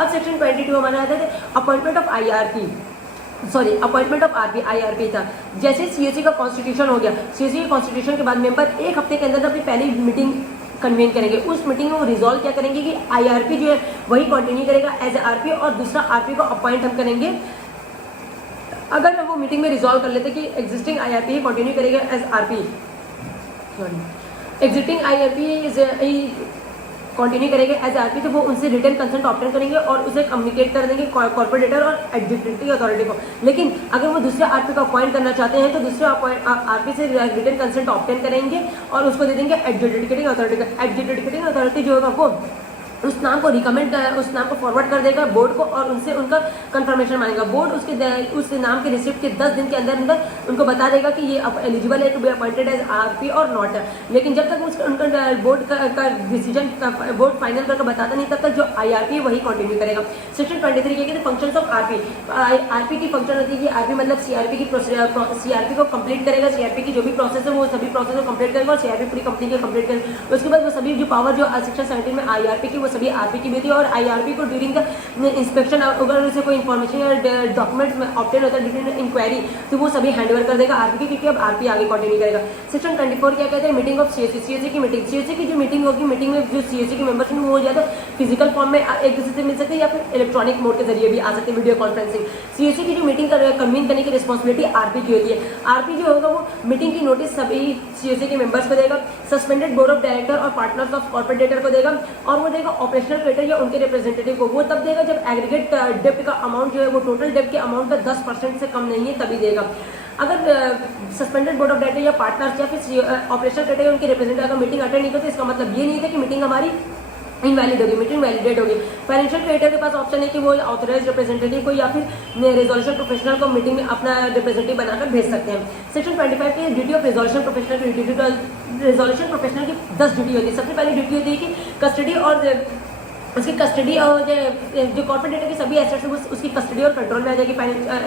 अब सेक्शन 22 हमारा आता है appointment of appointment of IRP था। जैसे सीएसी का कॉन्स्टिट्यूशन हो गया, सीएसी के कॉन्स्टिट्यूशन के बाद मेंबर एक हफ्ते के अंदर अपनी पहली मीटिंग कन्वेन करेंगे। उस मीटिंग में वो रिजॉल्व क्या करेंगे कि आईआरपी जो है वही कंटिन्यू करेगा एज ए आरपी और दूसरा आरपी को अपॉइंट हम करेंगे। अगर वो मीटिंग में रिजॉल्व कर लेते कि एग्जिस्टिंग आईआरपी ही कंटिन्यू करेगा as RP, existing IRP continue करेंगे एज आरपी, तो वो उनसे रिटर्न कंसेंट ऑब्टेन करेंगे और उसे कम्युनिकेट कर देंगे कॉर्पोरेटर और एडजुडिकेटिंग अथॉरिटी को। लेकिन अगर वो दूसरे आरपी को अपॉइंट करना चाहते हैं तो दूसरे आरपी से रिटर्न कंसेंट ऑब्टेन करेंगे और उसको दे देंगे एडजुडिकेटिंग अथॉरिटी को। एडजुडिकेटिंग अथॉरिटी जो होगा वो उस नाम को रिकमेंड उस नाम को फॉरवर्ड कर देगा बोर्ड को और उनसे उनका कंफर्मेशन मांगेगा। बोर्ड उस नाम के रिसिप्ट के 10 दिन के अंदर अंदर उनको बता देगा कि ये एलिजिबल है to be appointed as RP और नॉट। लेकिन जब तक उनका बोर्ड का डिसीजन बोर्ड फाइनल करके बताता नहीं तब तक जो आईआरपी वही कंटिन्यू करेगा। सेक्शन 23 ये कहते हैं फंक्शंस ऑफ आरपी। आरपी की फंक्शन होती है कि आरपी मतलब सीआरपी को कंप्लीट करेगा, सीआरपी की जो भी प्रोसेस है वो सभी प्रोसेस को कंप्लीट करेगा और सीआरपी पूरी कंपनी के कंप्लीट करेगा। उसके बाद वो सभी जो पावर जो सेक्शन 17 में आईआरपी की सभी आरपी की भी थी और आईआरपी को ड्यूरिंग द इंस्पेक्शन अगर उसे कोई इन्फॉर्मेशन या डॉक्यूमेंट में ऑब्टेन होता है ड्यूरिंग इंक्वायरी तो वो सभी हैंडओवर कर देगा आरपी की, क्योंकि अब आरपी आगे कंटिन्यू करेगा। सेक्शन 24 क्या कहते हैं मीटिंग ऑफ सीएसी की मीटिंग। सीएसी की जो मीटिंग होगी, मीटिंग में जो सीएसी की मेंबर्स वो हो जाता है फिजिकल फॉर्म में एक दूसरे से मिल सकते हैं या फिर इलेक्ट्रॉनिक मोड के जरिए भी आ सकते हैं, वीडियो कॉन्फ्रेंसिंग। सीएसी की जो मीटिंग कन्वीन करने की रिस्पॉन्सिबिलिटी आरपी की होती है। आरपी जो होगा वो मीटिंग की नोटिस सभी सीएसी के मेंबर्स को देगा, सस्पेंडेड बोर्ड ऑफ डायरेक्टर और पार्टनर्स ऑफ कॉर्पोरेटर को देगा और वो देगा ऑपरेशनल क्रेडिटर या उनके रिप्रेजेंटेटिव को। वो तब देगा जब एग्रीगेट डेप्ट का अमाउंट जो है वो टोटल डेप्ट के अमाउंट का 10% से कम नहीं है तभी देगा। अगर सस्पेंडेड बोर्ड ऑफ डायरेक्टर या पार्टनर्स या फिर ऑपरेशनल क्रेडिटर या उनके रिप्रेजेंटेटिव अगर मीटिंग अटेंड नहीं करते, इसका मतलब ये नहीं था कि मीटिंग हमारी इनवैलिड होगी, मीटिंग वैलिडेट होगी। फाइनेंशियल क्रेडिटर के पास ऑप्शन है कि वो ऑथराइज रिप्रेजेंटेटिव को या फिर रिजोल्यूशन प्रोफेशनल को मीटिंग में अपना रिप्रेजेंटेटिव बनाकर भेज सकते हैं। सेक्शन 25 की ड्यूटी ऑफ रिजोल्यूशन प्रोफेशनल की रिजोल्यूशन प्रोफेशनल की 10 ड्यूटी होती है। सबसे पहली ड्यूटी होती है कि कस्टडी और उसकी कस्टडी और जो कॉर्पोरेट डेटा की सभी एसेट्स है उसकी कस्टडी और कंट्रोल में आ जाएगी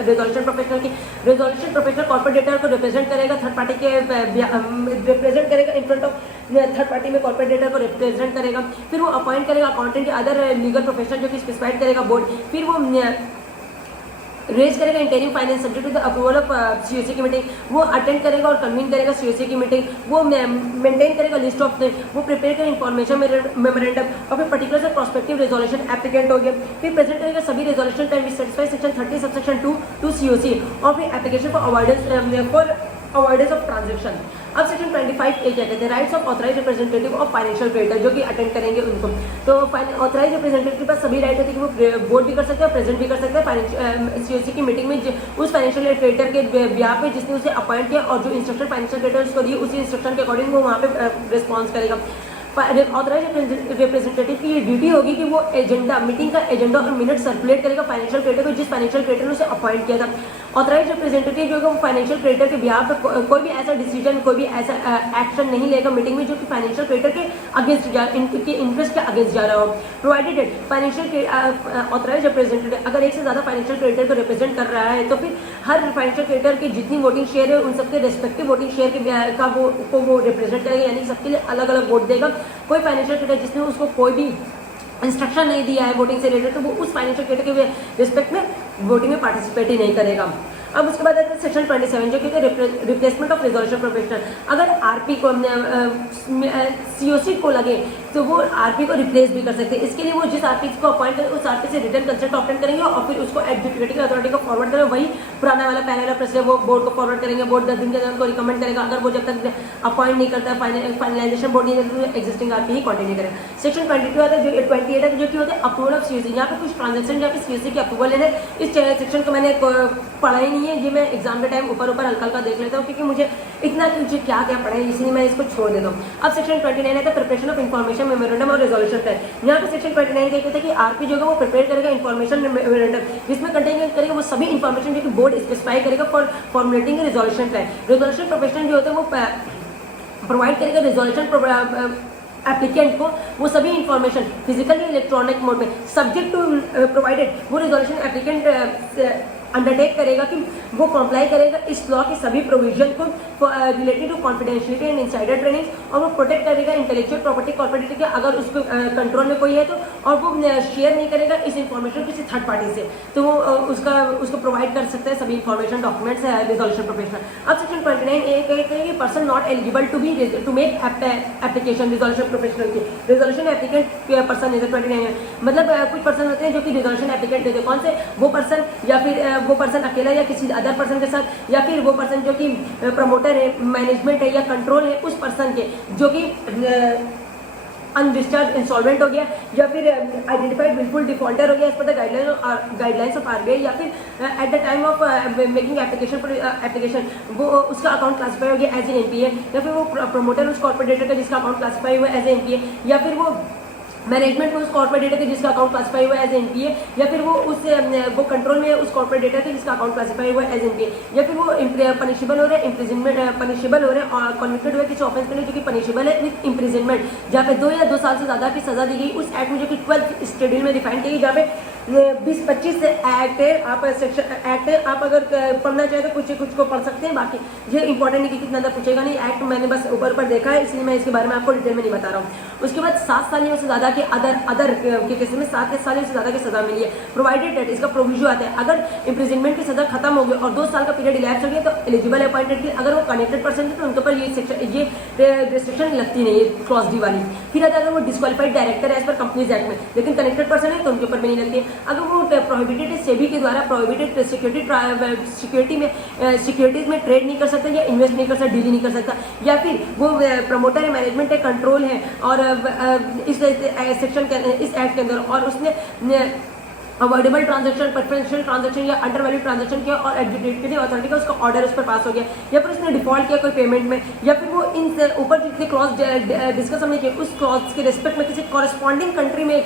रिजोल्यूशन प्रोफेशनल की। रिजोल्यूशन प्रोफेशनल कॉर्पोरेट डेटा को रिप्रेजेंट करेगा, थर्ड पार्टी के रिप्रेजेंट करेगा in front of third party में कॉर्पोरेट डेटा को रिप्रेजेंट करेगा। फिर वो अपॉइंट करेगा अकाउंटेंट या अदर लीगल प्रोफेशनल जो कि स्पेसिफाइड करेगा बोर्ड। फिर वो रेज करेगा interim finance subject to the approval of COC की मीटिंग। वो अटेंड करेगा और कन्वीन करेगा सीओसी की मीटिंग। वो मेंटेन करेगा लिस्ट ऑफ वो प्रिपेयर करेगा इन्फॉर्मेशन मेमोरेंडम और फिर पर्टिकुलर से प्रोस्पेक्टिव रेजोल्यूशन एप्लीकेंट हो गया। फिर प्रेजेंट करेगा सभी resolution time satisfy section 30 subsection 2 to COC और फिर application for avoidance of transaction. अब सेक्शन 25 ए क्या कहते हैं rights of authorise representative of financial creditor जो कि अटेंड करेंगे उनको। तो ऑथराइज रिप्रेजेंटेटिव के पास सभी राइट होती है कि वो वोट भी कर सकते हैं, प्रेजेंट भी कर सकते हैं सीओसी की मीटिंग में उस फाइनेंशियल क्रेडिटर के ब्याह पे जिसने उसे अपॉइंट किया और जो इंस्ट्रक्शन फाइनेंशियल क्रेडिटर उसको दिए उसी इंस्ट्रक्शन के अकॉर्डिंग वो वहाँ पे रिस्पॉन्स करेगा। ऑथराइज रिप्रेजेंटेटिव की ये ड्यूटी होगी कि वो एजेंडा मीटिंग का एजेंडा और मिनट सर्कुलेट करेगा फाइनेंशियल क्रेडिटर को जिस फाइनेंशियल क्रेडिटर ने उसे अपॉइंट किया था। ऑथराइज रिप्रेजेंटेटिव जो है वो फाइनेंशियल क्रेडिटर के बिहाफ पे कोई भी ऐसा डिसीजन कोई भी ऐसा एक्शन नहीं लेगा मीटिंग में जो कि फाइनेंशियल क्रेडिटर के अगेंस्ट इनके इंटरेस्ट के अगेंस्ट जा रहा हो। प्रोवाइडेड फाइनेंशियल ऑथराइज रिप्रेजेंटेटिव अगर एक से ज़्यादा फाइनेंशियल क्रेडिटर को रिप्रेजेंट कर रहा है तो फिर हर फाइनेंशियल क्रेडिटर की जितनी वोटिंग शेयर है उन सबके रेस्पेक्टिव वोटिंग शेयर के का वो रिप्रेजेंट करेगा, यानी सबके लिए अलग अलग वोट देगा। कोई फाइनेंशियल क्रेडिटर जिसने उसको कोई भी इंस्ट्रक्शन नहीं दिया है वोटिंग से रिलेटेड तो वो उस फाइनेंशियल क्रेडिटर के रिस्पेक्ट में वोटिंग में पार्टिसिपेट ही नहीं करेगा। अब उसके बाद आता है सेक्शन 27 जो कहते हैं रिप्लेसमेंट ऑफ रिजोल्यूशन प्रोफेशनल। अगर आरपी को सीओसी को लगे तो वो आरपी को रिप्लेस भी कर सकते हैं। इसके लिए वो जिस आरपी को अपॉइंट करें उस आरपी से रिटर्न कंसेंट ऑब्टेन करेंगे और फिर उसको एडजुडिकेटिंग अथॉरिटी को फॉरवर्ड करेंगे। वही पुराना वाला पहले वाला प्रोसेस वो बोर्ड को फॉरवर्ड करेंगे, बोर्ड 10 दिन के अंदर उनको रिकमेंड करेगा। अगर वो जब तक अपॉइंट नहीं करता फाइनलाइजेशन बोर्ड नहीं करता तो एग्जिस्टिंग आरपी ही कंटिन्यू करेगा। सेक्शन 22 आता है जो 28 है जो कि होता है अप्रूवल ऑफ सीओसी। यहाँ पे कुछ ट्रांजेक्शन या फिर सीओसी की अप्रूवल लेना है। इस सेक्शन को मैंने पढ़ा ही नहीं है, ये मैं एग्जाम के टाइम ऊपर हल्का हल्का देख लेता हूँ क्योंकि मुझे इतना मुझे क्या पढ़े इसलिए मैं इसको छोड़ देता हूँ। अब सेक्शन 29 है प्रिपरेशन ऑफ इन्फॉर्मेशन मेमोरेंडम और रिजोल्यूशन प्लान। यहाँ पे सेक्शन 29 कहते हैं कि आरपी जो है वो प्रिपेयर करेगा इन्फॉर्मेशन मेमोरेंडम जिसमें कंटेन करेगा वो सभी इन्फॉर्मेशन जो कि बोर्ड स्पेसिफाई करेगा for formulating resolution plan. Resolution professional जो होता है वो प्रोवाइड करेगा रिजोल्यूशन एप्लीकेंट को वो सभी इंफॉर्मेशन फिजिकली इलेक्ट्रॉनिक मोड में सब्जेक्ट टू प्रोवाइडेड वो रिजोल्यूशन एप्लीकेंट अंडरटेक करेगा कि वो कॉम्प्लाई करेगा इस लॉ की सभी प्रोविजन को related to confidentiality and insider training, और वो प्रोटेक्ट करेगा इंटेलेक्चुअल प्रॉपर्टी कॉर्पोरेट के अगर उसको कंट्रोल में कोई है तो, और वो शेयर नहीं करेगा इस इंफॉर्मेशन किसी थर्ड पार्टी से, तो वो उसको प्रोवाइड कर सकते हैं सभी इंफॉर्मेशन डॉक्यूमेंट्स है रिजोल्यूशन प्रोफेशनल। अब सेक्शन 29A कहते हैं कि person not eligible to make application resolution professional की, रिजोल्यूशन एप्लीकेंट पर्सन है 29 मतलब कुछ पर्सन होते हैं जो कि रिजोल्यूशन एप्लीकेंट देते हैं, कौन से, वो पर्सन या फिर वो पर्सन अकेला या किसी अदर पर्सन के साथ, या फिर वो पर्सन जो कि प्रमोटर है, मैनेजमेंट है या कंट्रोल है उस पर्सन के जो कि अनडिस्चार्ज इंसॉल्वेंट हो गया, या फिर आइडेंटिफाइड बिल्कुल डिफॉल्टर हो गया as per the guidelines of RBI, या फिर at the time of making application वो उसका अकाउंट क्लासिफाई हो गया एज ए एनपीए, या फिर वो प्रमोटर उस कॉर्पोरेटर का जिसका अकाउंट क्लासिफाई हुआ एज ए एनपीए, या फिर वो मैनेजमेंट में उस कॉर्पोरेट डेटा के जिसका अकाउंट क्लासिफाई हुआ एज एनपीए, या फिर वो कंट्रोल में उस कॉर्पोरेट डेटा के जिसका अकाउंट क्लासिफाई हुआ एज एनपीए, या फिर वो पनिशेबल हो रहे हैं इम्प्रिजनमेंट पनिशेबल हो रहे हैं और कन्विक्टेड हुए किसी ऑफेंस के लिए जो कि पनिशेबल है विद इम्प्रिजनमेंट, जहाँ पे 2 या 2 साल से ज़्यादा की सजा दी गई उस एक्ट में जो कि 12th शेड्यूल में डिफाइन की गई, जहाँ पे 20-25 एक्ट है, आप सेक्शन एक्ट है, आप अगर पढ़ना चाहे तो कुछ को पढ़ सकते हैं, बाकी ये इंपॉर्टेंट नहीं कि कितना अंदर पूछेगा नहीं, एक्ट मैंने बस ऊपर पर देखा है इसलिए मैं इसके बारे में आपको डिटेल में नहीं बता रहा हूँ। उसके बाद 7 साल या उससे ज़्यादा के अदर के केस में 7 साल से ज़्यादा की सजा मिली है, प्रोवाइडेड डेट इसका प्रोविजन आता है अगर इम्प्रिजनमेंट की सजा खत्म हो गई और 2 साल का पीरियड इलैप्स हो गया तो एलिजिबल अपॉइंटेड की, अगर वो कनेक्टेड पर्सन है तो उनके ऊपर ये रिस्ट्रिक्शन लगती नहीं है क्लॉज डी वाली। फिर अगर वो डिस्क्वालीफाइड डायरेक्टर है एज पर कंपनीज एक्ट में, लेकिन कनेक्टेड पर्सन है तो उनके ऊपर भी नहीं लगती है। अगर वो प्रोहिबिटेड सेबी के द्वारा प्रोहिबिटेड सिक्योरिटीज में ट्रेड नहीं कर सकता या इन्वेस्ट नहीं कर सकता, डील नहीं कर सकता, या फिर वो प्रमोटर है, मैनेजमेंट है, कंट्रोल है और इस सेक्शन के इस एक्ट के अंदर और उसने अवॉइडेबल ट्रांजैक्शन, प्रेफरेंशियल ट्रांजैक्शन या अंडर वैल्यू ट्रांजैक्शन किया और एग्जीक्यूटिव अथॉरिटी का उसका ऑर्डर उस पर पास हो गया, या फिर उसने डिफॉल्ट किया कोई पेमेंट में, या फिर वो इन ऊपर जितने क्लॉज डिस्कस हमने किए उस क्लॉज के रिस्पेक्ट में किसी कॉरेस्पॉन्डिंग कंट्री में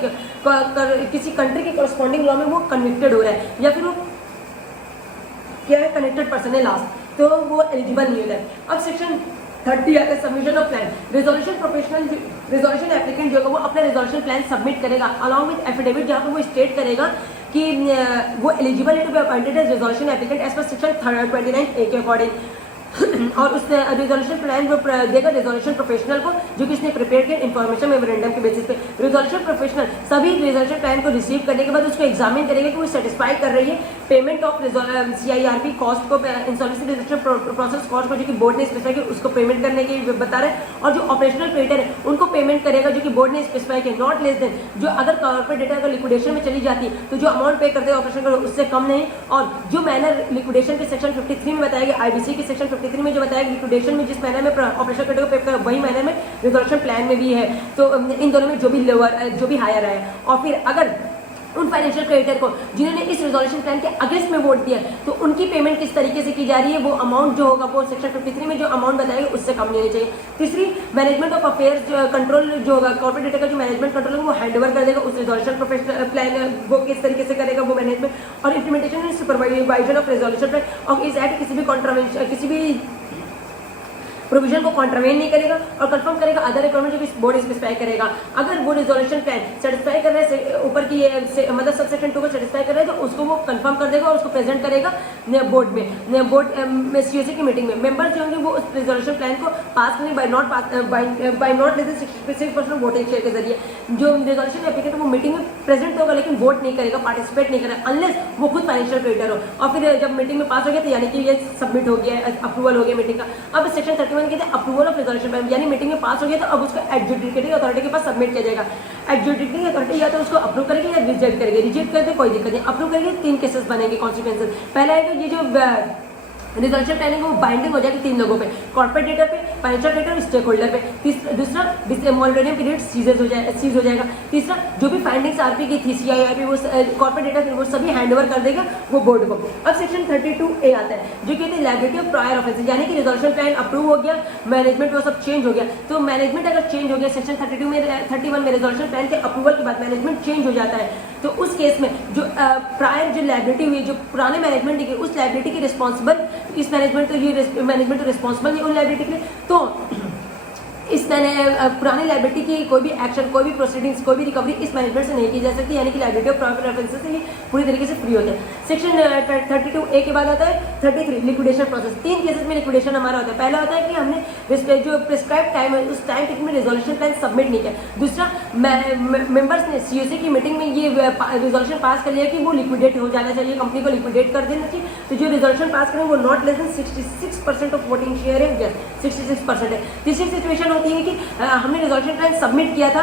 किसी कंट्री के कॉरेस्पॉन्डिंग लॉ में वो कन्विक्टेड हो रहा है, या फिर वो क्या है कनेक्टेड पर्सन है लास्ट, तो वो एलिजिबल नहीं होता है। अब सेक्शन 30 आता है submission of plan, resolution applicant जो है वो अपना रिजोल्यूशन प्लान सबमिट करेगा अलॉन्ग विद एफिडेविट, जहाँ पर वो स्टेट करेगा कि वो एलिजिबल है to be appointed as resolution applicant as per section 29A के अकॉर्डिंग और उसने रिजोल्यूशन प्लान वो देगा रिजोल्यूशन प्रोफेशनल को जो कि उसने प्रिपेयर किया इन्फॉर्मेशन मेमोरेंडम के बेसिस पे। रिजोल्यूशन प्रोफेशनल सभी रिजोल्यूशन प्लान को रिसीव करने के बाद उसको एग्जामिन करेगा कि वो सेटिस्फाई कर रही है पेमेंट ऑफ CIRP कॉस्ट को, इंसॉल्वेंसी रिजोल्यूशन प्रोसेस कॉस्ट को जो कि बोर्ड ने स्पेसिफाई किया उसको पेमेंट करने की बता रहा है, और जो ऑपरेशनल क्रेडिटर है उनको पेमेंट करेगा जो कि बोर्ड ने स्पेसिफाई किया, नॉट लेस देन जो अगर कॉर्पोरेट डेटा अगर लिक्विडेशन में चली जाती है तो जो अमाउंट पे करते हैं ऑपरेशन करो उससे कम नहीं, और जो मैनर लिक्विडेशन के सेक्शन 53 में बताया गया, IBC के सेक्शन 53 में जो बताया गया लिक्विडेशन में जिस मैनर में ऑपरेशन क्रेडिटर को पे कर वही मैनर में रिजोल्यूशन प्लान में भी है, तो इन दोनों में जो भी लोअर जो भी हायर है, और फिर अगर उन फाइनेंशियल क्रेडिटर को जिन्होंने इस रिजोल्यूशन प्लान के अगेंस्ट में वोट दिया तो उनकी पेमेंट किस तरीके से की जा रही है, वो अमाउंट जो होगा वो सेक्शन 53 में जो अमाउंट बताएगा उससे कम नहीं होनी चाहिए। तीसरी, मैनेजमेंट ऑफ अफेयर्स कंट्रोल जो होगा कॉर्पोरेट डेटा का जो मैनेजमेंट कंट्रोल है वो हैंडओवर कर देगा उस रिजोल्यूशन प्रोफेशनल प्लान वो किस तरीके से करेगा वो मैनेजमेंट, और implementation supervision of resolution plan और इस एक्ट किसी भी कॉन्ट्रावेंशन किसी भी प्रोविजन को कॉन्ट्रावेन नहीं करेगा और कंफर्म करेगा अदर रिक्वायरमेंट जो भी बोर्ड स्पेसिफाई करेगा। अगर वो रिजोल्यूशन प्लान सेटिस्फाई कर रहे हैं ऊपर की मतलब सब सेक्शन 2 को सेटिस्फाई कर रहे हैं तो उसको वो कंफर्म कर देगा और उसको प्रेजेंट करेगा बोर्ड में, बोर्ड COC की मीटिंग में। मेंबर्स जो होंगे वो उस रिजोल्यूशन प्लान को पास करेंगे by not less than 66% voting share के जरिए। जो रिजोल्यूशन एप्लीकेंट वो मीटिंग में प्रेजेंट होगा लेकिन वोट नहीं करेगा, पार्टिसिपेट नहीं करेगा अनलेस वो खुद फाइनेंशियल क्रेडिटर हो, और फिर जब मीटिंग में पास हो गया तो यानी कि ये सबमिट हो गया, अप्रूवल हो गया मीटिंग का। अब सेक्शन 31 कहते हैं अप्रूवल ऑफ रिजोल्यूशन प्लान, यानी मीटिंग में पास हो गया तो अब उसको एडजुडिकेटिंग अथॉरिटी के पास सबमिट किया जाएगा। एडजुडिकेटिंग अथॉरिटी या तो उसको अप्रूव करेगी या रिजेक्ट करेगी। रिजेक्ट करते कोई दिक्कत नहीं, अप्रूव करेगी 3 केसेस बनेंगे कॉन्सिक्वेंसेस। पहला है कि ये जो रिजोल्यूशन प्लानिंग वो बाइंडिंग हो जाएगी 3 लोगों पे, कॉर्पोरेट डेटा पे, फाइनेंशियल डेटा और स्टेक होल्डर पे। दूसरा मॉनिटरिंग पीरियड सीज हो जाएगा। तीसरा जो भी फाइंडिंग्स आरपी की थी CIRP वो कॉर्पोरेट डेटा वो सभी हैंडओवर कर देगा वो बोर्ड को। अब सेक्शन 32A आता है जो कहते हैं लायबिलिटी ऑफ प्रायर ऑफेंसेस, यानी कि रिजोल्यूशन प्लान अप्रूव हो गया, मैनेजमेंट वो सब चेंज हो गया, तो मैनेजमेंट अगर चेंज हो गया सेक्शन 31 में रिजोल्यूशन प्लान के अप्रूवल के बाद मैनेजमेंट चेंज हो जाता है तो उस केस में जो प्रायर जो लायबिलिटी हुई जो पुराने मैनेजमेंट की उस लायबिलिटी की रिस्पॉन्सिबल इस मैनेजमेंट तो ये मैनेजमेंट तो रिस्पॉन्सिबल नहीं उन लायबिलिटी के लिए, तो इस पुरानी लाइबिलिटी की कोई भी एक्शन, कोई भी प्रोसीडिंग्स, कोई भी रिकवरी इस मैनेजमेंट से नहीं की जा सकती, यानी कि लाइबिलिटी ऑफ प्रॉफिट रेफरेंसेस से ये पूरी तरीके से फ्री होते हैं। सेक्शन 32A के बाद आता है 33 लिक्विडेशन प्रोसेस। 3 केसेस में लिक्विडेशन हमारा होता है। पहला होता है कि हमने जो प्रिस्क्राइब टाइम है उस टाइम तक में रिजोल्यूशन प्लान सबमिट नहीं किया। दूसरा, मेंबर्स ने सीओसी की मीटिंग में ये रिजोल्यूशन पास कर लिया कि वो लिक्विडेट हो जाना चाहिए, कंपनी को लिक्विडेट कर देना चाहिए। तो जो रिजोल्यूशन पास करें वो not less than 66% of voting share है, यस 66% है। तीसरी सिचुएशन होती है कि हमने रिजोल्यूशन प्लान सबमिट किया था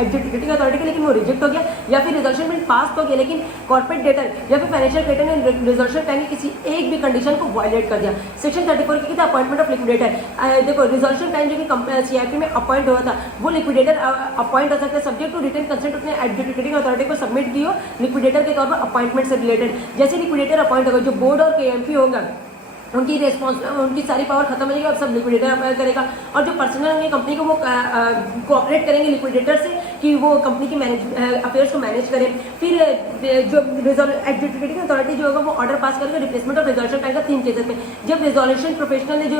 एग्जीक्यूटिव अथॉरिटी के, लेकिन वो रिजेक्ट हो गया, या फिर रिजोल्यूशन प्लान पास तो हो गया लेकिन कॉर्पोरेट डेटर या फिर फाइनेंशियल क्रेडिटर ने रिजोल्यूशन प्लान की किसी एक भी कंडीशन को वायलेट कर दिया। सेक्शन 34 की अपॉइंटमेंट ऑफ लिक्विडेटर। देखो, रिजोल्यूशन प्लान जो कि सीआईपी में अपॉइंट हुआ था वो लिक्विडेटर अपॉइंट हो सकता है सब्जेक्ट टू रिटन कंसेंट अपने एग्जीक्यूटिव अथॉरिटी को सबमिट की हो लिक्विडेटर के तौर पर अपॉइंटमेंट से रिलेटेड। जैसे लिक्विडेटर अपॉइंट होगा, जो बोर्ड और केएमपी होगा उनकी उनकी सारी पावर खत्म हो जाएगी, अब सब लिक्विडेटर अप्लाई करेगा। और जो पर्सनल होंगे कंपनी को वो कोऑपरेट करेंगे लिक्विडेटर से कि वो कंपनी की अफेयर्स को मैनेज करें। फिर जो एग्जीक्यूटिव अथॉरिटी जो होगा वो ऑर्डर पास करेगा रिप्लेसमेंट ऑफ रिजोल्यूशन प्लान का 3 केसेस में। जब रिजोल्यूशन प्रोफेशनल ने जो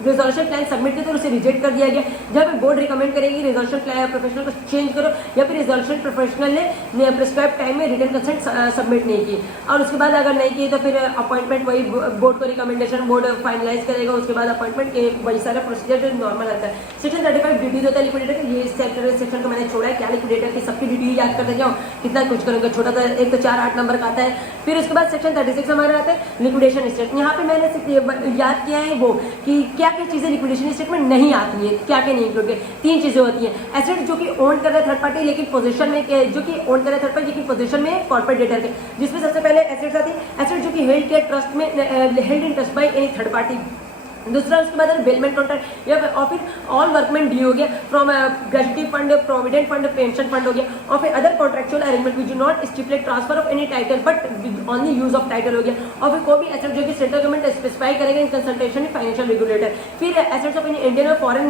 रिजोल्यूशन प्लान सबमिट किया तो उसे रिजेक्ट कर दिया गया, जब बोर्ड रिकमेंड करेगी रिजोल्यूशन प्लान प्रोफेशनल को चेंज करो, या फिर रिजोल्यूशन प्रोफेशनल ने प्रिस्क्राइब टाइम में रिटन कंसेंट सबमिट नहीं की और उसके बाद अगर नहीं की तो फिर अपॉइंटमेंट वही बोर्ड को रिकमेंडेशन बोर्ड फाइनलाइज करेगा, उसके बाद अपॉइंटमेट के वही सारा प्रोसीजर जो नॉर्मल रहता है। सेक्शन 35 ड्यूटीज होता है लिक्विडेटर। ये सेक्शन को मैंने छोड़ा है, क्या लिक्विडेटर की सबकी ड्यूटी याद करते जाओ, कितना कुछ करेंगे, छोटा था एक तो 4-8 नंबर का आता है। फिर उसके बाद सेक्शन 36 हमारा आता है लिक्विडेशन स्टेट। यहाँ पे मैंने याद किया है वो कि क्या क्या चीजें लिक्विडेशन स्टेट में नहीं आती है, क्या क्या नहीं इंक्लूड है। 3 चीजें होती हैं, एसेट जो कि ओन कर रहा है थर्ड पार्टी लेकिन पोजीशन में, जो कि ओन कर रहा है थर्ड पार्टी लेकिन पोजीशन में कॉर्पोरेट डेटर के, जिसमें सबसे पहले एसेट्स आती है, एसेट जो कि हेल्ड किया ट्रस्ट में, held in trust by any third party. दूसरा उसके बाद बेलमेंट कॉन्ट्रैक्ट या और फिर ऑल वर्कमेंट ड्यू हो गया from gratuity fund, provident fund, pension fund हो गया, और फिर other contractual arrangement which do not stipulate transfer of any title but only use of title हो गया, और फिर कोई भी एसेट जो कि सेंट्रल गवर्नमेंट स्पेसिफाई करेगा in consultation with financial regulator. फिर एसेट्स ऑफ इंडियन और foreign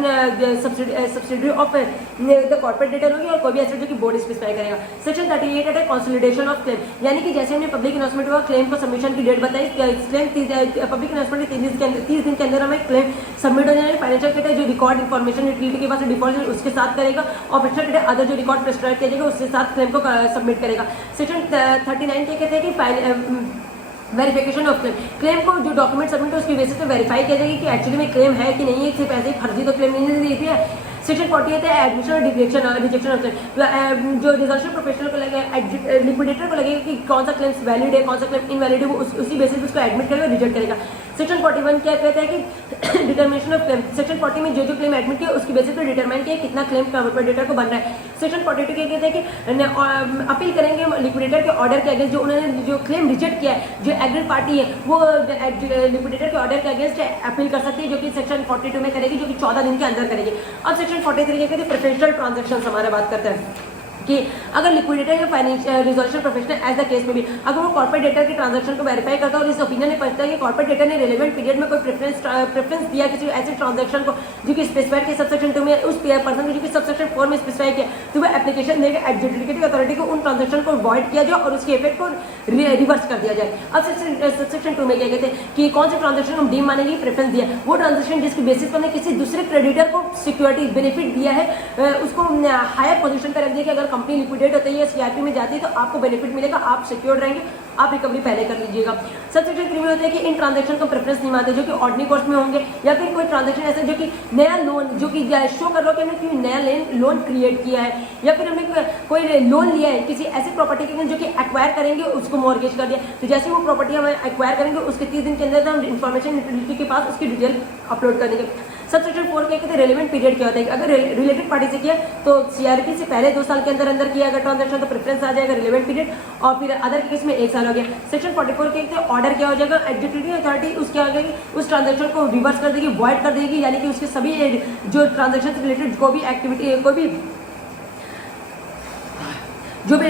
subsidiary of the corporate debtor होगी, और कोई भी एसेट जो कि बोर्ड स्पेसिफाई करेगा। सेक्शन 38 है कंसोलिडेशन ऑफ क्लेम, यानी कि जैसे हमने पब्लिक अनाउंसमेंट हुआ क्लेम को सबमिशन की डेट बताई, क्लेम पब्लिक अनाउंसमेंट के 30 दिन के अंदर हमें क्लेम सबमिट हो जाएगा। फाइनेंशियल क्रेडिटर जो रिकॉर्ड इन्फॉर्मेशन यूटिलिटी के पास डिफॉल्ट उसके साथ करेगा, और ऑपरेशनल क्रेडिटर अदर जो रिकॉर्ड प्रिस्क्राइब किया जाएगा उसके साथ क्लेम को सबमिट करेगा। सेक्शन 39 क्या कहते हैं कि वेरिफिकेशन ऑफ क्लेम, क्लेम को जो डॉक्यूमेंट सबमिट है उसकी बेसिस पे वेरीफाई किया जाएगा कि एक्चुअली में क्लेम है कि नहीं है, सिर्फ ऐसे ही फर्जी तो क्लेम नहीं दी थी। सेक्शन 48 है एडमिशन और रिजेक्शन ऑफ क्लेम, जो रिजल्यूशन प्रोफेशनल को लगेगा, लिक्विडेटर को लगेगा कि कौन सा क्लेम वैलिड है, कौन सा क्लेम इनवैलिड है, वो उसी बेसिस पे उसको एडमिट करेगा, रिजेक्ट करेगा। सेक्शन 41 क्या कहता है कि डिटर्मिनेशन ऑफ क्लेम, सेक्शन 40 में जो क्लेम एडमिट किया उसकी बेसिस पे डिटरमाइन किया कितना क्लेम कॉर्पोरेट डेटर को बन रहा है। सेक्शन 42 क्या कहते हैं कि अपील करेंगे लिक्विडेटर के ऑर्डर के अगेंस्ट, जो उन्होंने जो क्लेम रिजेक्ट किया है, जो एग्रीड पार्टी है वो लिक्विडेटर के ऑर्डर के अगेंस्ट अपील कर सकती है, जो कि सेक्शन 42 में करेगी, जो कि 14 दिन के अंदर करेगी। अब सेक्शन 43 क्या कहते हैं प्रेफरेंशियल ट्रांजैक्शन हमारे बात करते हैं कि अगर लिक्विडेटर या financial resolution professional as the case में भी अगर वो कॉर्पोरेट डेटर की ट्रांजैक्शन को वेरीफाई करता है और इस ओपिनियन में पहुंचता है कि कॉर्पोरेट डेटर ने रिलेवेंट पीरियड में कोई प्रेफरेंस दिया किसी ऐसे ट्रांजैक्शन को जो कि स्पेसिफाइड के सबसेक्शन 2 में, उस पर्सन को जो कि सबसेक्शन 4 में स्पेसिफाई किया, तो वह एप्लीकेशन देगा एग्जीक्यूटिव अथॉरिटी को उन ट्रांजैक्शन को अवॉइड किया जाए और उसके इफेक्ट को रिवर्स कर दिया जाए। अब सबसेक्शन 2 में क्या कहते हैं कि कौन से ट्रांजैक्शन हम डीम मानेंगे प्रेफरेंस दिया, वो ट्रांजैक्शन जिसकी बेसिस पर किसी दूसरे क्रेडिटर को सिक्योरिटी बेनिफिट दिया है, उसको हायर पोजीशन पर रख दिया कि अगर कंपनी लिक्विडेट होती है या सीआरपी में जाती है तो आपको बेनिफिट मिलेगा, आप सिक्योर रहेंगे, आप रिकवरी पहले कर लीजिएगा। सबसेक्शन 3 में होता है कि इन ट्रांजैक्शन को प्रेफरेंस नहीं मानते जो कि ऑर्डिनरी कोर्स में होंगे, या फिर कोई ट्रांजैक्शन ऐसा जो कि नया लोन जो कि शो कर रहा है कि हमने कोई नया लोन क्रिएट किया है, या फिर हमने कोई लोन लिया है किसी ऐसी प्रॉपर्टी के जो कि एक्वायर करेंगे उसको मॉर्गेज कर दिया, तो जैसे वो प्रॉपर्टी हम एक्वायर करेंगे उसके 30 दिन के अंदर हम इन्फॉर्मेशन यूटिलिटी के पास उसकी डिटेल अपलोड कर देंगे। सबसेक्शन 4 क्या कहते हैं रेलेवेंट पीरियड क्या होता है, अगर रिलेटेड पार्टी से किया तो सीआरपी से पहले 2 साल के अंदर किया अगर ट्रांजैक्शन तो प्रेफरेंस आ जाएगा रिलेवेंट पीरियड, और फिर अदर केस में 1 साल हो गया। सेक्शन 44 के कहते हैं ऑर्डर क्या हो जाएगा, एग्जीक्यूटिव अथॉरिटी उसके आगे उस ट्रांजैक्शन को रिवर्स कर देगी, वॉइड कर देगी, यानी कि उसके सभी जो ट्रांजैक्शन से रिलेटेड कोई भी एक्टिविटी कोई भी जो भी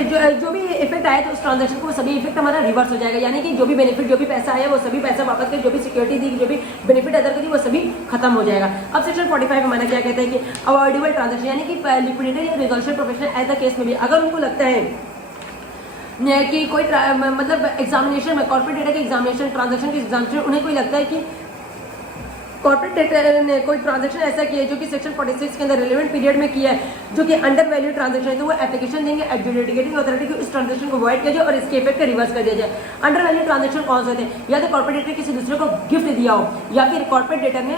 इफेक्ट आया तो उस ट्रांजैक्शन को सभी इफेक्ट हमारा रिवर्स हो जाएगा, यानी कि जो भी बेनिफिट जो भी पैसा आया वो सभी पैसा वापस कर, जो भी सिक्योरिटी दी जो भी बेनिफिट अदर करी वो सभी खत्म हो जाएगा। अब सेक्शन 45 हमारा क्या कहता है कि अवॉइडेबल ट्रांजैक्शन, यानी कि लिक्विडेटर या resolution professional as the case में भी अगर उनको लगता है कि कोई मतलब एग्जामिनेशन में कॉर्पोरेट डेटा के एग्जामिनेशन ट्रांजैक्शन के एग्जामिनेशन उन्हें कोई लगता है कि कॉर्पोरेट डेटर ने कोई ट्रांजैक्शन ऐसा किया है जो कि सेक्शन 46 के अंदर रिलेवेंट पीरियड में किया है जो कि अंडर वैल्यू ट्रांजैक्शन है, तो वो एप्लीकेशन देंगे एडजुडिकेटिंग अथॉरिटी को इस ट्रांजैक्शन को अवॉइड किया जाए और इसके इफेक्ट को रिवर्स कर दिया जाए। अंडर वैल्यू ट्रांजैक्शन कौन से होते हैं? या तो कॉर्पोरेट डेटर किसी दूसरे को गिफ्ट दिया हो, या फिर कॉर्पोरेट डेटर ने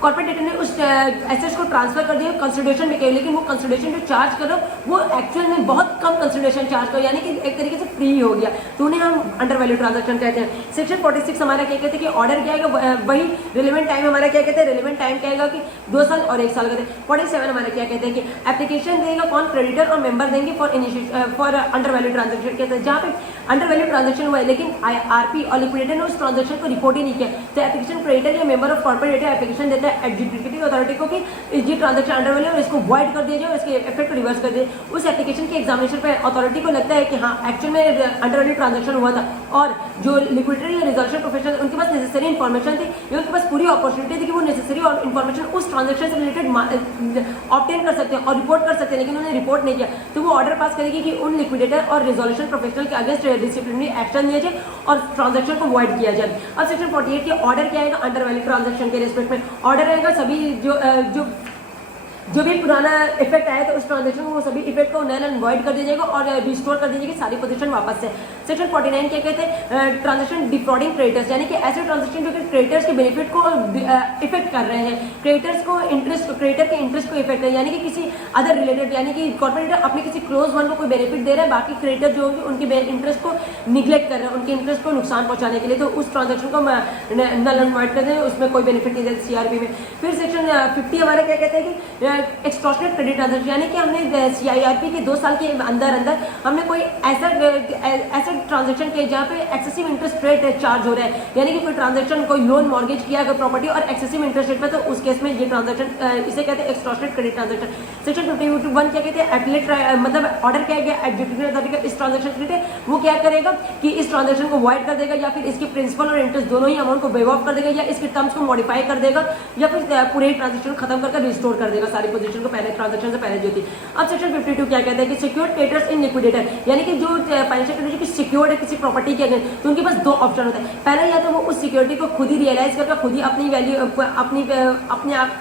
कॉर्पोरेट डेटर ने उस एसेट्स को ट्रांसफर कर दिया कंसिडरेशन में किया, लेकिन वो कंसिडरेशन जो चार्ज करो वो एक्चुअल में बहुत कम कंसिडरेशन चार्ज करो, यानी कि एक तरीके से फ्री हो गया, तो उन्हें हम अंडर वैल्यू ट्रांजैक्शन कहते हैं। सेक्शन 46 हमारा क्या कहते हैं कि ऑर्डर क्या आएगा, वही रिलेवेंट टाइम हमारा क्या कहते हैं, रिलेवेंट टाइम क्या आएगा कि 2 साल और 1 साल कहते हैं। 47 हमारा क्या कहते हैं कि एप्लीकेशन देगा कौन, क्रेडिटर और मेंबर देंगे फॉर अंडर वैल्यू ट्रांजैक्शन कहते हैं। जहाँ पे अंडर वैल्यू ट्रांजैक्शन हुआ है लेकिन आरपी और लिक्विडेटर ने उस ट्रांजैक्शन को रिपोर्ट ही नहीं किया, तो एप्लीकेशन क्रेडिटर या member of corporate debtor application देता है एडजुडिकेटिंग अथॉरिटी को कि ये ट्रांजैक्शन अंडर वैल्यू और इसको वॉइड कर दिया जाए और इसके इफेक्ट को रिवर्स कर दिया। उस एप्लीकेशन के एग्जामिनेशन पे अथॉरिटी को लगता है कि हाँ एक्चुअल में अंडर वैल्यू ट्रांजैक्शन हुआ था और जो लिक्विडिटी या रिजोल्यूशन प्रोफेशनल उनके पास नेसेसरी इन्फॉर्मेशन थी या उनके पास पूरी अपॉर्चुनिटी थी कि वो नेसेसरी और इन्फॉर्मेशन उस ट्रांजैक्शन से रिलेटेड ऑब्टेन कर सकते हैं और रिपोर्ट कर सकते हैं, लेकिन उन्होंने रिपोर्ट नहीं किया, तो वो ऑर्डर पास करेगी कि उन लिक्विडेटर और रिजोल्यूशन प्रोफेशनल के अगेंस्ट डिसिप्लिनरी एक्शन लिया जाए और ट्रांजैक्शन को अवॉइड किया जाए। अब सेक्शन 48 के ऑर्डर क्या आएगा अंडर वैल्यू ट्रांजैक्शन के रिस्पेक्ट में? ऑर्डर आएगा सभी जो भी पुराना इफेक्ट आया तो उस ट्रांजैक्शन को सभी इफेक्ट को नल एंड वॉइड कर दिया जाएगा और रिस्टोर कर दी जाएगी सारी पोजीशन वापस से। सेक्शन 49 क्या कहते हैं? ट्रांजैक्शन डिफ्रॉडिंग क्रेडिटर्स, यानी कि ऐसे ट्रांजैक्शन जो कि क्रेडिटर्स के बेनिफिट को इफेक्ट कर रहे हैं, क्रेडिटर्स को इंटरेस्ट क्रेडिटर के इंटरेस्ट को इफेक्ट है, यानी कि किसी अदर रिलेटेड, यानी कि कॉर्पोरेटर अपने किसी क्लोज वन को कोई बेनिफिट दे रहा है, बाकी क्रेडिटर जो होंगे उनके इंटरेस्ट को निगलेक्ट कर रहे हैं, उनके इंटरेस्ट को नुकसान पहुंचाने के लिए, तो उस ट्रांजैक्शन को नल एंड वॉइड कर दें, उसमें कोई बेनिफिट नहीं देते सीआरपी में। फिर सेक्शन 50 हमारा क्या कहते हैं कि एक्सटॉर्शनेट क्रेडिट ट्रांजैक्शन, यानी कि हमने सीआईआरपी के 2 साल के अंदर हमने कोई ऐसा ट्रांजैक्शन किया जहाँ पे एक्सेसिव इंटरेस्ट रेट चार्ज हो रहा है, यानी कि कोई ट्रांजैक्शन कोई लोन मॉर्गेज किया अगर प्रॉपर्टी और एक्सेसिव इंटरेस्ट रेट पे, तो उस केस में ये ट्रांजैक्शन इसे कहते हैं एक्सटॉर्शनेट क्रेडिट ट्रांजैक्शन। सेक्शन 51 क्या कहते हैं? एपलेट मतलब ऑर्डर क्या है एडजुडिकेटिंग अथॉरिटी का इस ट्रांजैक्शन के लिए, वो क्या करेगा कि इस ट्रांजैक्शन को वॉइड कर देगा या फिर इसकी प्रिंसिपल और इंटरेस्ट दोनों ही अमाउंट को वेव ऑफ कर देगा या इसके टर्म्स को मॉडिफाई कर देगा या फिर पूरे ट्रांजैक्शन खत्म करके रिस्टोर कर देगा सारी पोजीशन को पहले ट्रांजैक्शन से पहले जो थी। अब सेक्शन 52 क्या कहता है कि सिक्योर्ड क्रेडिटर्स इन लिक्विडेटर, यानी कि जो फाइनेंशियल क्रेडिटर की सिक्योर्ड है किसी प्रॉपर्टी के अगेंस्ट, तो उनके पास 2 ऑप्शन होता है। पहला या तो वो उस सिक्योरिटी को खुद ही रियलाइज करके खुद ही अपनी वैल्यू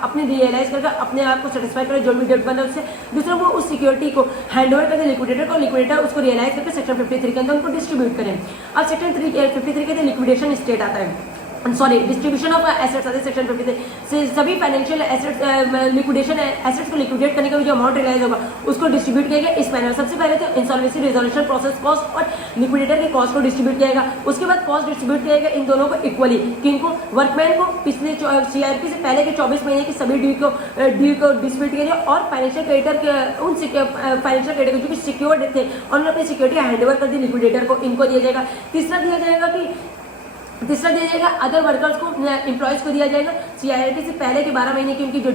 अपनी रियलाइज करके अपने आप को सेटिस्फाई करे जो भी डेट बना उससे, दूसरा वो उस सिक्योरिटी को हैंड ओवर करके लिक्विडेटर को, लिक्विडेटर उसको रियलाइज करके सेक्शन 53 के अंदर उनको डिस्ट्रीब्यूट करें। अब सेक्शन 53 के लिक्विडेशन स्टेट आता है, सॉरी डिस्ट्रीब्यूशन ऑफ एसेट्स आते हैं सेक्शन 53 से। सभी फाइनेंशियल एसेट्स लिक्विडेशन एसेट्स को लिक्विडेट करने का जो अमाउंट रियलाइज होगा उसको डिस्ट्रीब्यूट किया गया इस मैनर। सबसे पहले तो इंसॉल्वेंसी रिजोल्यूशन प्रोसेस कॉस्ट और लिक्विडेटर के कॉस्ट को डिस्ट्रीब्यूट किया जाएगा, उसके बाद कॉस्ट डिस्ट्रीब्यूट किया जाएगा इन दोनों को इक्वली, किनको वर्कमैन को पिछले सीआरपी से पहले के 24 महीने की सभी ड्यू को डिस्ट्रीब्यूट किया जाए और फाइनेंशियल क्रेडिटर के उन फाइनेंशियल क्रेडिटर जो कि सिक्योर्ड थे और उन्होंने अपनी सिक्योरिटी हैंड ओवर कर दी लिक्विडेटर को, इनको दिया जाएगा। तीसरा दिया जाएगा अदर वर्कर्स को, एम्प्लॉयज को दिया जाएगा सीआईआरपी से पहले के 12 महीने की उनकी जो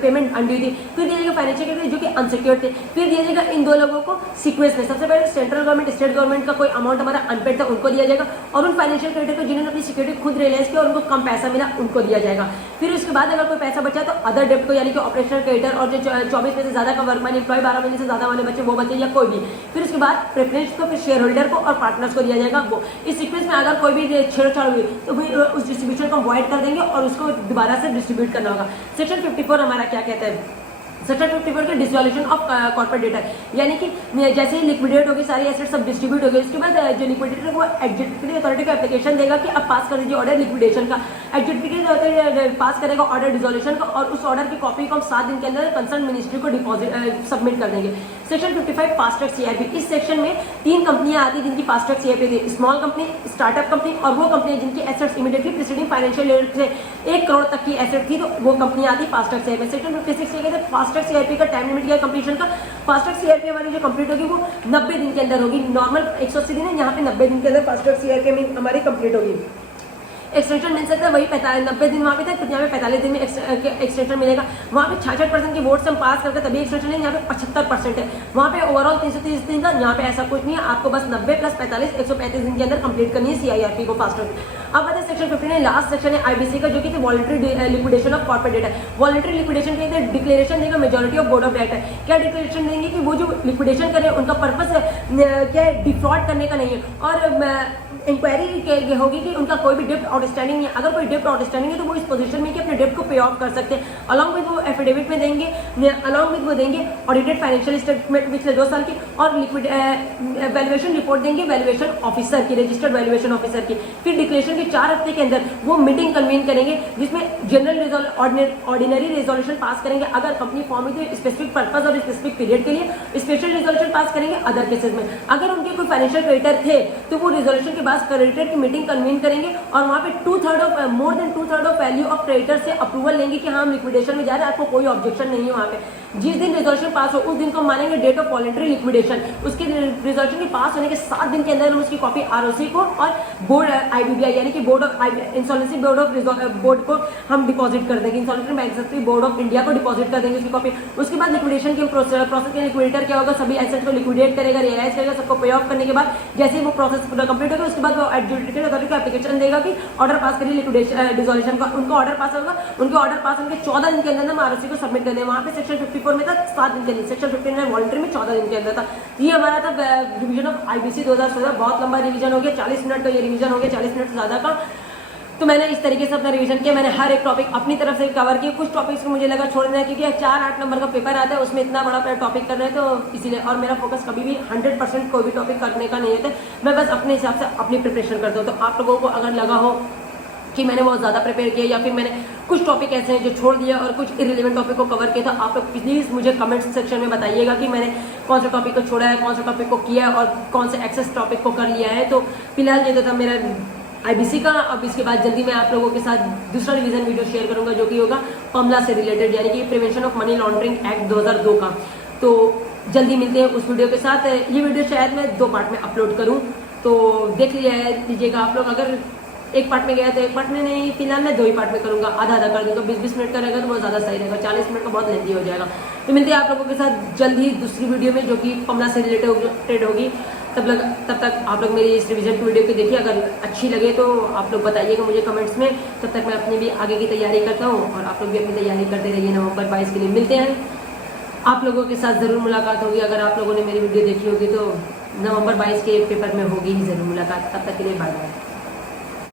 पेमेंट अनड्यू थी। फिर दिया जाएगा फाइनेंशियल क्रेडिटर जो कि अनसिक्योर्ड थे। फिर दिया जाएगा इन 2 लोगों को सीक्वेंस में, सबसे पहले सेंट्रल गवर्नमेंट स्टेट गवर्नमेंट का कोई अमाउंट हमारा अनपेड था उनको दिया जाएगा और उन फाइनेंशियल क्रेडिटर को जिन्होंने अपनी सिक्योरिटी खुद रियलाइज किया और उनको कम पैसा मिला उनको दिया जाएगा। फिर उसके बाद अगर कोई पैसा बचा तो अदर डेप्ट को, यानी कि ऑपरेशनल क्रेडिटर और जो 24 में से ज्यादा का वर्कमैन एम्प्लॉय 12 महीने से ज्यादा वाले बच्चे वो बचे या कोई भी। फिर उसके बाद प्रेफरेंस को, फिर शेयर होल्डर को और पार्टनर्स को दिया जाएगा। वो इस सीक्वेंस में अगर कोई भी छेड़छाड़ हुई तो फिर उस डिस्ट्रीब्यूशन को अवॉइड कर देंगे और उसको दोबारा से डिस्ट्रीब्यूट करना होगा। सेक्शन 54 हमारा क्या कहता है? सेक्शन 54 के डिसोल्यूशन ऑफ कॉर्पोरेट डेटर, यानी कि जैसे ही लिक्विडेट होगी सारी एसेट्स सब डिस्ट्रीब्यूट हो गए, उसके बाद जो लिक्विडेटर वो एडजुडिकेटिंग अथॉरिटी का एप्लीकेशन देगा कि अब पास कर दीजिए ऑर्डर लिक्विडेशन का। एडजुडिकेटिंग अथॉरिटी पास करेगा ऑर्डर डिसोल्यूशन का और उस ऑर्डर की कॉपी को हम 7 दिन के अंदर कंसर्न मिनिस्ट्री को डिपॉजिट सबमिट कर देंगे। सेक्शन 55 फास्ट ट्रैक सीआईपी, इस सेक्शन में 3 कंपनियां आती जिनकी फास्ट ट्रैक सीआईपी थी, स्मॉल कंपनी, स्टार्टअप कंपनी और वो कंपनी जिनकी assets immediately preceding financial year से 1 करोड़ तक की एसेट थी, तो वो कंपनी आती फास्ट ट्रैक सीआईपी। सेक्शन 56 कहते हैं फास्ट ट्रैक सीआईपी का टाइम लिमिट क्या है कंप्लीशन का? फास्ट ट्रैक सीआईपी हमारी जो कंप्लीट होगी वो 90 दिन के अंदर होगी। नॉर्मल 180 दिन है, यहाँ पे 90 दिन के अंदर फास्ट ट्रैक सीआईपी हमारी कंप्लीट होगी। एक्सटेंशन मिल सकता है वही 90 दिन वहाँ पे था, यहाँ पे 45 दिन में एक्सटेंशन मिलेगा। वहाँ पे 66% की वोट्स हम पास करके तभी एक्सटेंशन है, यहाँ पे 75% है। वहाँ पे ओवरऑल 330 दिन था, यहाँ पे ऐसा कुछ नहीं है, आपको बस 90 + 45 135 दिन के अंदर कंप्लीट करनी है सीआईआरपी को फास्ट ट्रैक। अब बताए सेक्शन 15 लास्ट सेक्शन है आईबीसी का, जो कि voluntary liquidation of corporate debtor. Voluntary liquidation के अंदर डिक्लेरेशन देगा majority of board of director. क्या डिक्लेरेशन देंगे कि वो जो लिक्विडेशन करें उनका पर्पस क्या है, डिफ्रॉड करने का नहीं है और इंक्वायरी होगी कि उनका कोई भी डेप्ट आउटस्टैंडिंग है। अगर कोई डेप्ट आउटस्टैंडिंग है तो वो इस पोजीशन में कि अपने डेप्ट को पे ऑफ कर सकते हैं। अलॉन्ग विद वो एफिडेविट में देंगे, अलॉन्ग विद वो देंगे ऑडिटेड फाइनेंशियल स्टेटमेंट पिछले 2 साल की, और लिक्विड वैल्यूएशन रिपोर्ट देंगे वैल्यूएशन ऑफिसर की, रजिस्टर्ड वैल्यूएशन ऑफिसर की। फिर डिक्लेरेशन के 4 हफ्ते के अंदर वो मीटिंग कन्वीन करेंगे जिसमें जनरल ऑर्डिनरी रेजोल्यूशन पास करेंगे अगर कंपनी फॉर्म हुई तो स्पेसिफिक पर्पज और स्पेसिफिक पीरियड के लिए, स्पेशल रेजोल्यूशन पास करेंगे अदर केसेस में। अगर उनके कोई फाइनेंशियल क्रेडिटर थे तो वो रेजोल्यूशन के बाद क्रेडिटर की मीटिंग कन्वीन करेंगे और वहाँ पे 2/3 more than 2/3 of value of creditor से अप्रूवल लेंगे कि हाँ हम लिक्विडेशन में जा रहे हैं, आपको कोई ऑब्जेक्शन नहीं है। वहाँ पे जिस दिन रेजोल्यूशन पास हो उस दिन को मानेंगे डेट ऑफ वॉलंटरी लिक्विडेशन। उसके रेजोल्यूशन के पास होने के 7 दिन के अंदर हम उसकी कॉपी आरओसी को और बोर्ड IBBI यानी कि बोर्ड ऑफ इंसॉल्वेंसी बोर्ड को हम डिपॉजिट कर देंगे, insolvency bankruptcy board of India को डिपॉजिट कर देंगे उसकी कॉपी। उसके बाद लिक्विडेशन के प्रोसेस के लिक्विडेटर क्या होगा, सभी एसेट को लिक्विडेट करेगा, रियलाइज करेगा, सबको पे ऑफ करने के बाद जैसे ही वो प्रोसेस पूरा कंप्लीट होगा उसके बाद वो एडजुडिकेटेड अथॉरिटी को एप्लीकेशन देगा कि ऑर्डर पास करिए लिक्विडेशन डिसॉल्यूशन का। उनका ऑर्डर पास होगा, उनके ऑर्डर पास होने के 14 दिन के अंदर हम आरओसी को सबमिट कर दें। वहाँ पे सेक्शन 54 में था 7 दिन के लिए, सेक्शन 59 वॉलंटरी में 14 दिन के अंदर था। ये हमारा था रिवीजन ऑफ IBC 2016। बहुत लंबा रिवीजन हो गया, 40 मिनट का ये रिवीजन हो गया, 40 मिनट से ज़्यादा का। तो मैंने इस तरीके से अपना रिवीजन किया, मैंने हर एक टॉपिक अपनी तरफ से कवर किया। कुछ टॉपिक्स को मुझे लगा छोड़ना है क्योंकि 4-8 नंबर का पेपर आता है, उसमें इतना बड़ा टॉपिक कर रहे हैं तो इसीलिए। और मेरा फोकस कभी भी 100% कोई भी टॉपिक करने का नहीं होता, मैं बस अपने हिसाब से अपनी प्रिपरेशन करता हूँ। तो आप लोगों को अगर लगा हो कि मैंने बहुत ज़्यादा प्रिपेयर किया या फिर मैंने कुछ टॉपिक ऐसे हैं जो छोड़ दिया और कुछ इरिलेवेंट टॉपिक को कवर किया, तो आप लोग प्लीज़ मुझे कमेंट सेक्शन में बताइएगा कि मैंने कौन सा टॉपिक को छोड़ा है, कौन सा टॉपिक को किया है और कौन से एक्सेस टॉपिक को कर लिया है। तो फिलहाल ये तो था मेरा IBC का। अब इसके बाद जल्दी मैं आप लोगों के साथ दूसरा रिवीजन वीडियो शेयर करूंगा जो कि होगा पमला से रिलेटेड, यानी कि prevention of money laundering act 2002 का। तो जल्दी मिलते हैं उस वीडियो के साथ। ये वीडियो शायद मैं 2 पार्ट में अपलोड करूँ, तो देख लीजिएगा आप लोग। अगर एक पार्ट में गया तो एक पार्ट में नहीं, फिलहाल मैं 2 ही पार्ट में करूंगा, आधा कर दूंगा। 20-20 मिनट का रहेगा तो बहुत ज़्यादा सही रहेगा, 40 मिनट का बहुत लेंथी हो जाएगा। तो मिलते हैं आप लोगों के साथ जल्द ही दूसरी वीडियो में जो कि पमला से रिलेटेड होगी। तब तक आप लोग मेरी इस रिवीजन की वीडियो को देखिए। अगर अच्छी लगे तो आप लोग बताइएगा मुझे कमेंट्स में। तब तक मैं अपनी भी आगे की तैयारी करता हूँ और आप लोग भी अपनी तैयारी करते रहिए। नवंबर 22 के लिए मिलते हैं, आप लोगों के साथ ज़रूर मुलाकात होगी। अगर आप लोगों ने मेरी वीडियो देखी होगी तो नवंबर 22 के पेपर में होगी ही ज़रूर मुलाकात। तब तक के लिए बाय बाय।